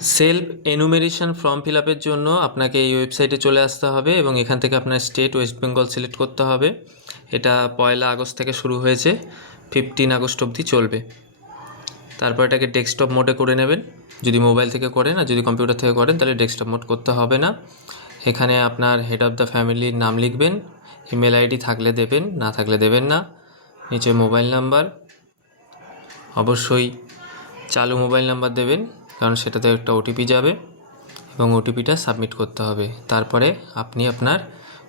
Self enumeration form fill আপের জন্য আপনাকে এই ওয়েবসাইটে চলে আসতে হবে এবং এখান থেকে আপনার স্টেট ওয়েস্ট বেঙ্গল সিলেক্ট করতে হবে। এটা 1 আগস্ট থেকে শুরু হয়েছে, 15 আগস্ট অবধি চলবে। তারপর এটাকে ডেস্কটপ মোডে করে নেবেন, যদি মোবাইল থেকে করেন, আর যদি কম্পিউটার থেকে করেন তাহলে ডেস্কটপ মোড করতে হবে না। এখানে আপনার হেড অফ দ্য ফ্যামিলির নাম লিখবেন, ইমেল আইডি থাকলে দেবেন, না থাকলে দেবেন না। নিচে মোবাইল নাম্বার, অবশ্যই চালু মোবাইল নাম্বার দেবেন, কারণ সেটাতে একটা ওটিপি যাবে এবং ওটিপিটা সাবমিট করতে হবে। তারপরে আপনি আপনার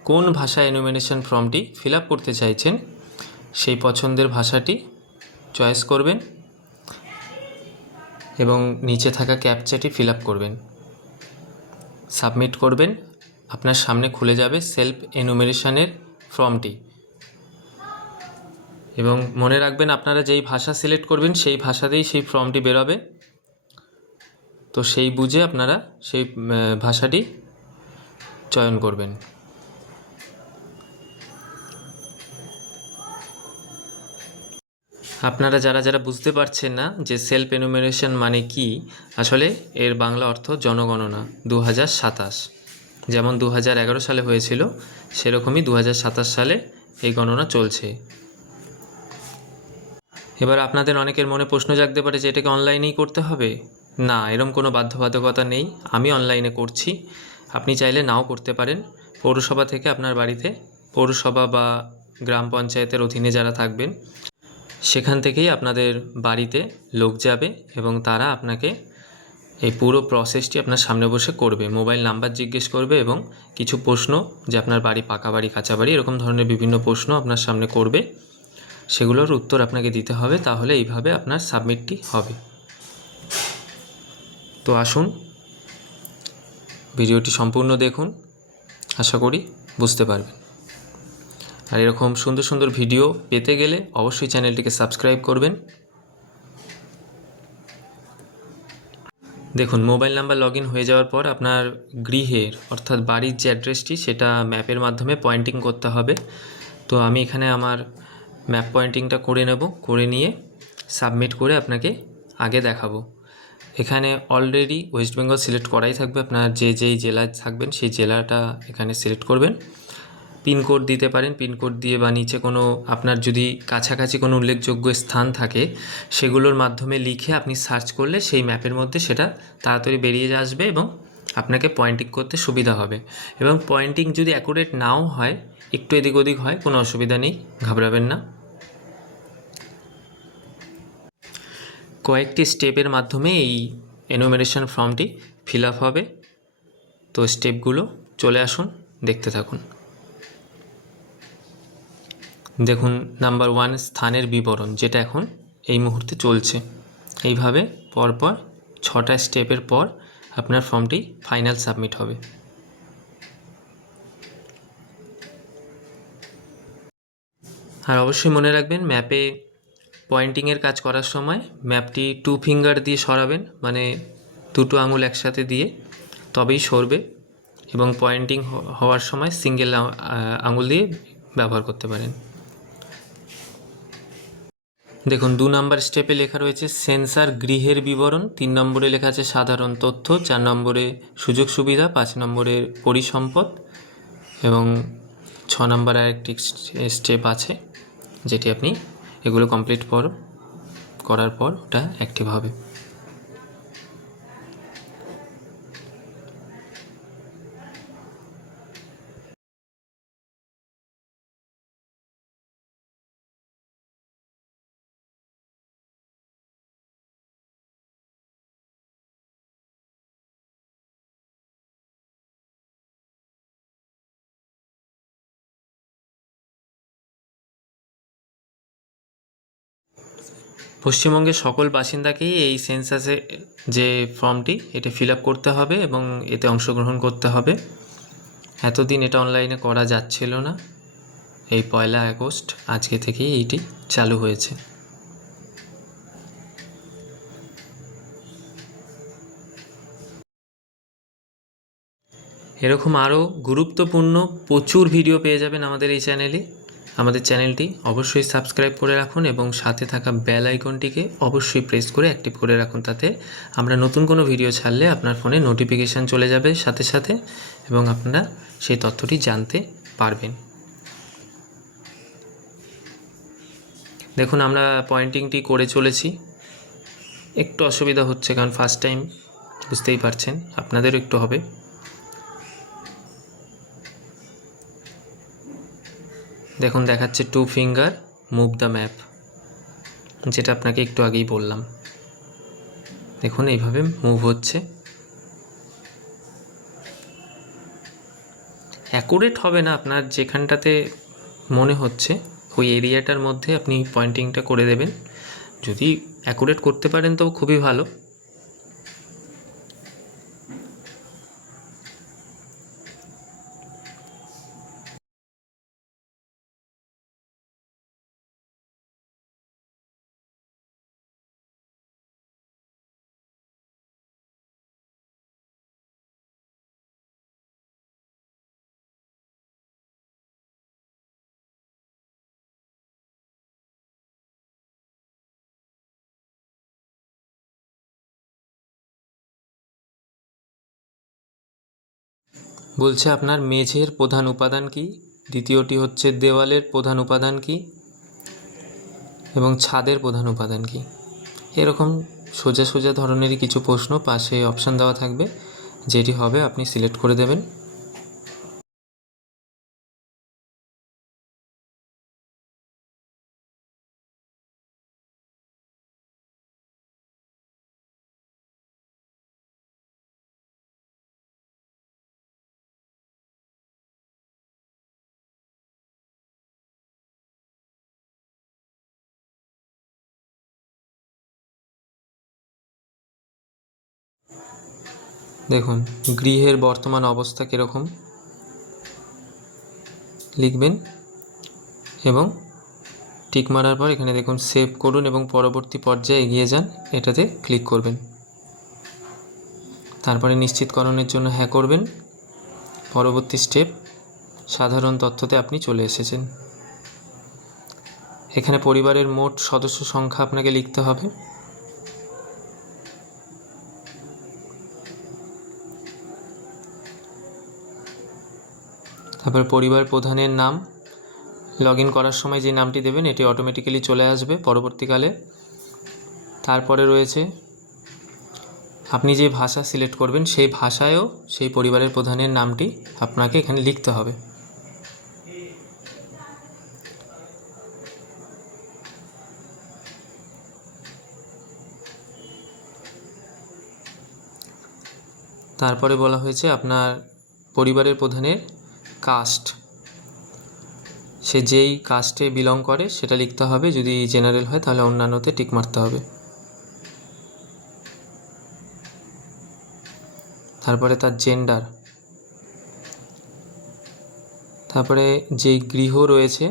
কোন ভাষায় এনুমেরেশন ফর্মটি ফিল আপ করতে চাইছেন সেই পছন্দের ভাষাটি চয়েস করবেন এবং নিচে থাকা ক্যাপচাটি ফিল আপ করবেন, সাবমিট করবেন। আপনার সামনে খুলে যাবে সেলফ এনুমেরেশনের ফর্মটি এবং মনে রাখবেন আপনারা যেই ভাষা সিলেক্ট করবেন সেই ভাষাতেই সেই ফর্মটি বেরোবে। তো সেই বুঝে আপনারা সেই ভাষাটি চয়ন করবেন। আপনারা যারা বুঝতে পারছেন না যে সেলফ এনুমেরেশন মানে কি, আসলে এর বাংলা অর্থ জনগণনা 2027। যেমন 2011 সালে হয়েছিল, সেরকমই 2027 সালে এই গণনা চলছে। এবার আপনাদের অনেকের মনে প্রশ্ন জাগতে পারে যে এটাকে অনলাইনেই করতে হবে। না, এরকম কোনো বাধ্যবাধকতা নেই। আমি অনলাইনে করছি, আপনি চাইলে নাও করতে পারেন। পৌরসভা থেকে আপনার বাড়িতে, পৌরসভা বা গ্রাম পঞ্চায়েতের অধীনে যারা থাকবেন সেখান থেকেই আপনাদের বাড়িতে লোক যাবে এবং তারা আপনাকে এই পুরো প্রসেসটি আপনার সামনে বসে করবে। মোবাইল নাম্বার জিজ্ঞেস করবে এবং কিছু প্রশ্ন, যে আপনার বাড়ি পাকা বাড়ি কাঁচা বাড়ি, এরকম ধরনের বিভিন্ন প্রশ্ন আপনার সামনে করবে, সেগুলোর উত্তর আপনাকে দিতে হবে। তাহলে এইভাবে আপনার সাবমিটটি হবে। তো আসুন, ভিডিওটি সম্পূর্ণ দেখুন, আশা করি বুঝতে পারবেন। আর এরকম সুন্দর সুন্দর ভিডিও পেতে গেলে অবশ্যই চ্যানেলটিকে সাবস্ক্রাইব করবেন। দেখুন, মোবাইল নাম্বার লগ ইন হয়ে যাওয়ার পর আপনার গৃহের অর্থাৎ বাড়ির যে অ্যাড্রেসটি সেটা ম্যাপের মাধ্যমে পয়েন্টিং করতে হবে। তো আমি এখানে আমার ম্যাপ পয়েন্টিংটা করে নেব, করে নিয়ে সাবমিট করে আপনাকে আগে দেখাবো। এখানে অলরেডি ওয়েস্ট বেঙ্গল সিলেক্ট করাই থাকবে, আপনার যেই জেলায় থাকবেন সেই জেলাটা এখানে সিলেক্ট করবেন। পিনকোড দিতে পারেন, পিনকোড দিয়ে বা নিচে কোনো আপনার যদি কাছাকাছি কোনো উল্লেখযোগ্য স্থান থাকে সেগুলোর মাধ্যমে লিখে আপনি সার্চ করলে সেই ম্যাপের মধ্যে সেটা তাড়াতাড়ি বেরিয়ে আসবে এবং আপনাকে পয়েন্টিং করতে সুবিধা হবে। এবং পয়েন্টিং যদি অ্যাকুরেট নাও হয়, একটু এদিক ওদিক হয়, কোনো অসুবিধা নেই, ঘাবড়াবেন না। কয়েকটি স্টেপের মাধ্যমে এই এনুমেরেশন ফর্মটি ফিল আপ হবে। তো স্টেপগুলো চলে আসুন, দেখতে থাকুন। দেখুন, নাম্বার 1 স্থানের বিবরণ, যেটা এখন এই মুহূর্তে চলছে। এইভাবে পরপর 6টা স্টেপের পর আপনার ফর্মটি ফাইনাল সাবমিট হবে। আর অবশ্যই মনে রাখবেন, ম্যাপে পয়েন্টিংয়ের কাজ করার সময় ম্যাপটি 2 ফিঙ্গার দিয়ে সরাবেন, মানে দুটো আঙুল একসাথে দিয়ে তবেই সরবে, এবং পয়েন্টিং হওয়ার সময় সিঙ্গেল আঙুল দিয়ে ব্যবহার করতে পারেন। দেখুন, 2 নম্বর স্টেপে লেখা রয়েছে সেন্সার গৃহের বিবরণ, 3 নম্বরে লেখা আছে সাধারণ তথ্য, 4 নম্বরে সুযোগ সুবিধা, 5 নম্বরে পরিসম্পদ এবং 6 নম্বরে আরেকটি স্টেপ আছে, যেটি আপনি এগুলো কমপ্লিট করার পর ওটা অ্যাক্টিভ হবে। পশ্চিমবঙ্গের সকল বাসিন্দাকেই এই সেন্সাসে যে ফর্মটি এটা ফিল আপ করতে হবে এবং এতে অংশগ্রহণ করতে হবে। এতদিন এটা অনলাইনে করা যাচ্ছিল না, এই 1 আগস্ট আজকে থেকেই এইটি চালু হয়েছে। এরকম আরও গুরুত্বপূর্ণ প্রচুর ভিডিও পেয়ে যাবেন আমাদের এই চ্যানেলে। আমাদের চ্যানেলটি অবশ্যই সাবস্ক্রাইব করে রাখুন এবং সাথে থাকা বেল আইকনটিকে অবশ্যই প্রেস করে অ্যাক্টিভ করে রাখুন। তাতে আমরা নতুন কোনো ভিডিও ছাড়লে আপনার ফোনে নোটিফিকেশান চলে যাবে সাথে সাথে এবং আপনারা সেই তথ্যটি জানতে পারবেন। দেখুন আমরা পয়েন্টিংটি করে চলেছি, একটু অসুবিধা হচ্ছে কারণ ফার্স্ট টাইম, বুঝতেই পারছেন, আপনাদেরও একটু হবে। দেখুন দেখাচ্ছে 2 ফিঙ্গার মুভ দ্য ম্যাপ, যেটা আপনাকে একটু আগেই বললাম। দেখুন এইভাবে মুভ হচ্ছে। অ্যাকুরেট হবে না, আপনার যেখানটাতে মনে হচ্ছে ওই এরিয়াটার মধ্যে আপনি পয়েন্টিংটা করে দেবেন। যদি অ্যাকুরেট করতে পারেন তো খুবই ভালো। বলছে আপনার মেঝের প্রধান উপাদান কী, দ্বিতীয়টি হচ্ছে দেওয়ালের প্রধান উপাদান কী এবং ছাদের প্রধান উপাদান কী। এরকম সোজা সোজা ধরনেরই কিছু প্রশ্ন পাশে অপশান দেওয়া থাকবে, যেটি হবে আপনি সিলেক্ট করে দেবেন। দেখুন গৃহের বর্তমান অবস্থা কীরকম লিখবেন এবং টিক মারার পর এখানে দেখুন সেভ করুন এবং পরবর্তী পর্যায়ে এগিয়ে যান, এটাতে ক্লিক করবেন। তারপরে নিশ্চিতকরণের জন্য হ্যাঁ করবেন। পরবর্তী স্টেপ, সাধারণ তথ্যতে আপনি চলে এসেছেন। এখানে পরিবারের মোট সদস্য সংখ্যা আপনাকে লিখতে হবে। তারপর পরিবার প্রধানের নাম, লগ ইন করার সময় যে নামটি দেবেন এটি অটোমেটিক্যালি চলে আসবে পরবর্তীকালে। তারপরে রয়েছে আপনি যে ভাষা সিলেক্ট করবেন সেই ভাষায়ও সেই পরিবারের প্রধানের নামটি আপনাকে এখানে লিখতে হবে। তারপরে বলা হয়েছে আপনার পরিবারের প্রধানের কাস্ট, সে যেই কাস্টে বিলং করে সেটা লিখতে হবে। যদি জেনারেল হয় তাহলে অন্যান্যতে টিক মারতে হবে। তারপরে তার জেন্ডার, তারপরে যেই গৃহ রয়েছে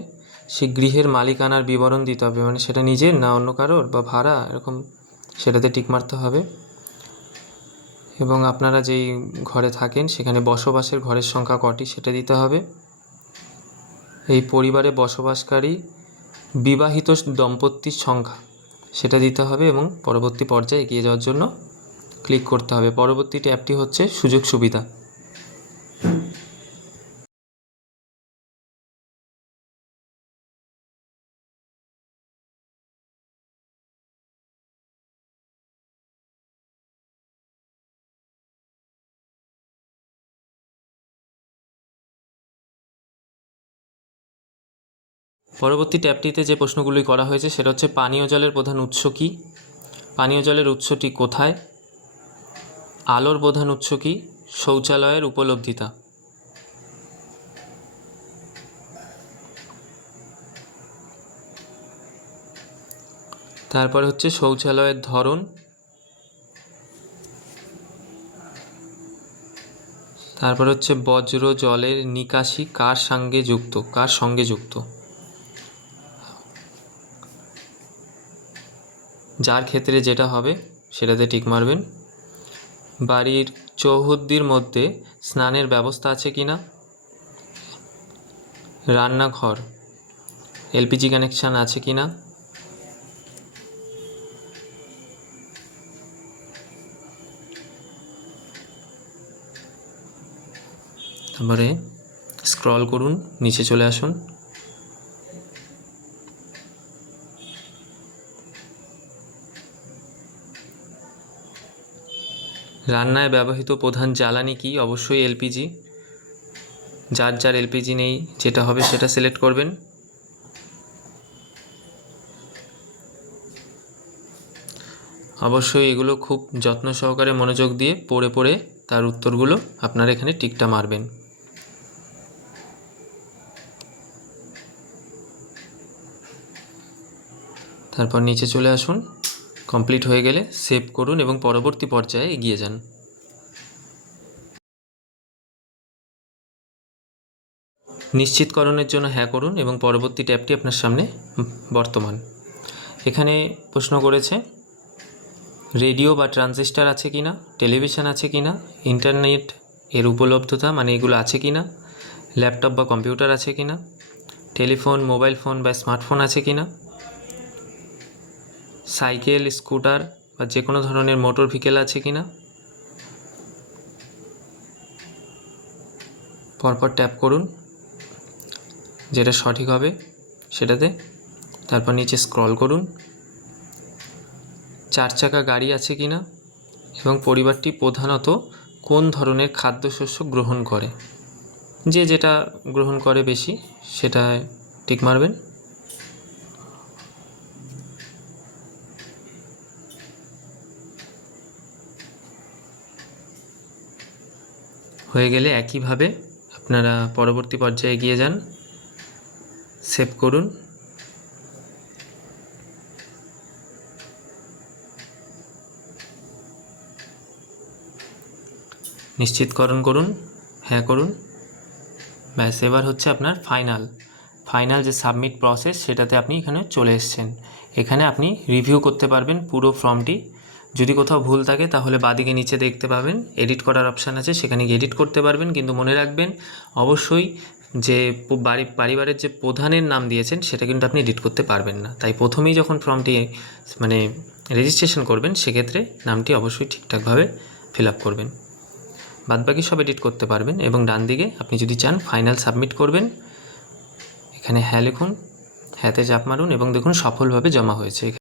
সেই গৃহের মালিকানার বিবরণ দিতে হবে, মানে সেটা নিজের না অন্য কারোর বা ভাড়া, এরকম সেটাতে টিক মারতে হবে। এবং আপনারা যেই ঘরে থাকেন সেখানে বসবাসের ঘরের সংখ্যা কটি সেটা দিতে হবে। এই পরিবারে বসবাসকারী বিবাহিত দম্পতির সংখ্যা সেটা দিতে হবে এবং পরবর্তী পর্যায়ে এগিয়ে যাওয়ার জন্য ক্লিক করতে হবে। পরবর্তী ট্যাবটি হচ্ছে সুযোগ সুবিধা। পরবর্তী ট্যাবটিতে যে প্রশ্নগুলি করা হয়েছে সেটা হচ্ছে পানীয় জলের প্রধান উৎস কী, পানীয় জলের উৎসটি কোথায়, আলোর প্রধান উৎস কী, শৌচালয়ের উপলব্ধিতা। তারপরে হচ্ছে শৌচালয়ের ধরন, তারপর হচ্ছে বজ্র জলের নিকাশি কার সঙ্গে যুক্ত, যার ক্ষেত্রে যেটা হবে সেটাতে টিক মারবেন। বাড়ির চৌহদ্দির মধ্যে স্নানের ব্যবস্থা আছে কি না, রান্নাঘর এলপিজি কানেকশান আছে কি না, তারপরে স্ক্রল করুন, নিচে চলে আসুন। রান্নায় ব্যবহৃত প্রধান জ্বালানি কি? অবশ্যই এলপিজি। যার যার এলপিজি নেই যেটা হবে সেটা সিলেক্ট করবেন। অবশ্যই এগুলো খুব যত্ন সহকারে মনোযোগ দিয়ে পড়ে পড়ে তার উত্তরগুলো আপনারা এখানে টিকটা মারবেন। তারপর নিচে চলে আসুন। কমপ্লিট হয়ে গেলে সেভ করুন এবং পরবর্তী পর্যায়ে এগিয়ে যান। নিশ্চিতকরণের জন্য হ্যাঁ করুন এবং পরবর্তী ট্যাবটি আপনার সামনে বর্তমান। এখানে প্রশ্ন করেছে রেডিও বা ট্রানজিস্টার আছে কি না, টেলিভিশন আছে কি না, ইন্টারনেট এর উপলব্ধতা মানে এগুলো আছে কি না, ল্যাপটপ বা কম্পিউটার আছে কি না, টেলিফোন, মোবাইল ফোন বা স্মার্টফোন আছে কি না, সাইকেল, স্কুটার বা যে কোনো ধরনের মোটর ভেহিকেল আছে কি না। পরপর ট্যাপ করুন যেটা সঠিক হবে সেটাতে। তারপর নিচে স্ক্রল করুন। 4 চাকা গাড়ি আছে কি না এবং পরিবারটি প্রধানত কোন ধরনের খাদ্যশস্য গ্রহণ করে, যে যেটা গ্রহণ করে বেশি সেটা টিক মারবেন। হয়ে গেলে একইভাবে আপনারা পরবর্তী পর্যায়ে এগিয়ে যান। সেভ করুন। নিশ্চিতকরণ করুন, হ্যাঁ করুন। ব্যাস, এবার হচ্ছে আপনার ফাইনাল যে সাবমিট প্রসেস সেটাতে আপনি এখানে চলে এসেছেন। এখানে আপনি রিভিউ করতে পারবেন পুরো ফর্মটি। যদি কোথাও ভুল থাকে তাহলে বাদিকে নিচে দেখতে পাবেন এডিট করার অপশান আছে, সেখানে গিয়ে এডিট করতে পারবেন। কিন্তু মনে রাখবেন অবশ্যই যে পরিবারের যে প্রধানের নাম দিয়েছেন সেটা কিন্তু আপনি এডিট করতে পারবেন না। তাই প্রথমেই যখন ফর্মটি মানে রেজিস্ট্রেশন করবেন সেক্ষেত্রে নামটি অবশ্যই ঠিকঠাকভাবে ফিল আপ করবেন। বাদবাকি সব এডিট করতে পারবেন। এবং ডান দিকে আপনি যদি চান ফাইনাল সাবমিট করবেন, এখানে হ্যাঁ লিখুন, হ্যাঁতে চাপ মারুন এবং দেখুন সফলভাবে জমা হয়েছে।